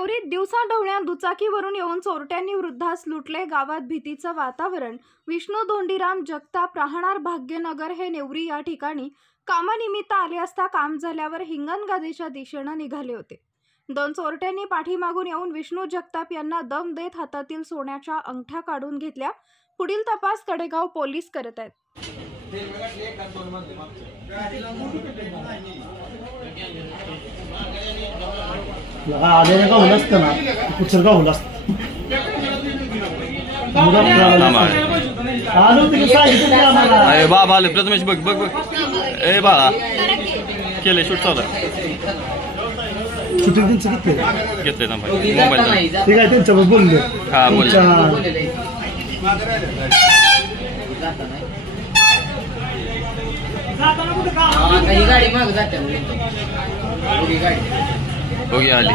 नेवरीत दिवसाढवळ्या दुचाकीवरून येऊन चोरट्यांनी वृद्धास लुटले। गावात भीतीचं वातावरण। विष्णू धोंडीराम जगताप राहणार भाग्यनगर हे नेवरी या ठिकाणी कामानिमित्त आले असता काम झाल्यावर हिंगणघाटच्या दिशेने निघाले होते। दोन चोरट्यांनी पाठीमागून येऊन विष्णू जगताप यांना दम देत हातातील सोन्याच्या अंगठ्या काढून घेतल्या। पुढील तपास कडेगाव पोलीस करत आहेत। आलेला का होईल असतं ना पुढचं का होईल असतं बाबा आले प्रथमेश बघ बघ बघ ए बाळा केले शूट चालू शूटिंग त्यांचं घेतले ना भाई मोबाईल ठीक आहे त्यांच्यावर बोलले हा बोल गाडी माग जाते हो गया आली